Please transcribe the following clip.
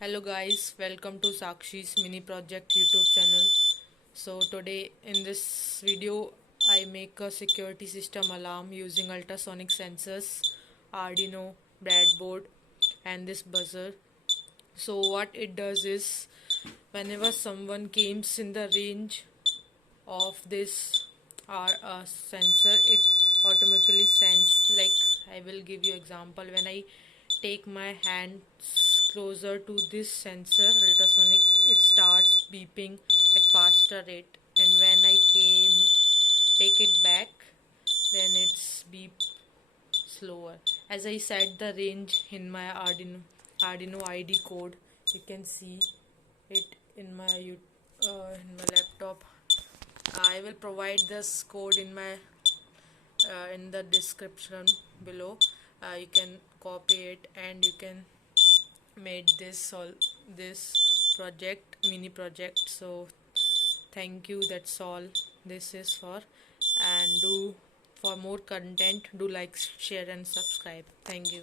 Hello guys, welcome to Sakshi's mini project YouTube channel. So today in this video I make a security system alarm using ultrasonic sensors, Arduino, breadboard and this buzzer. So what it does is whenever someone comes in the range of this sensor, it automatically sends, like I will give you example. When I take my hands closer to this sensor ultrasonic, it starts beeping at faster rate, and when I take it back, then it's beep slower. As I set the range in my Arduino ID code, you can see it in my laptop. I will provide this code in the description below. You can copy it and you can make this project mini project. So thank you, that's all this is for. And do for more content, do like, share and subscribe. Thank you.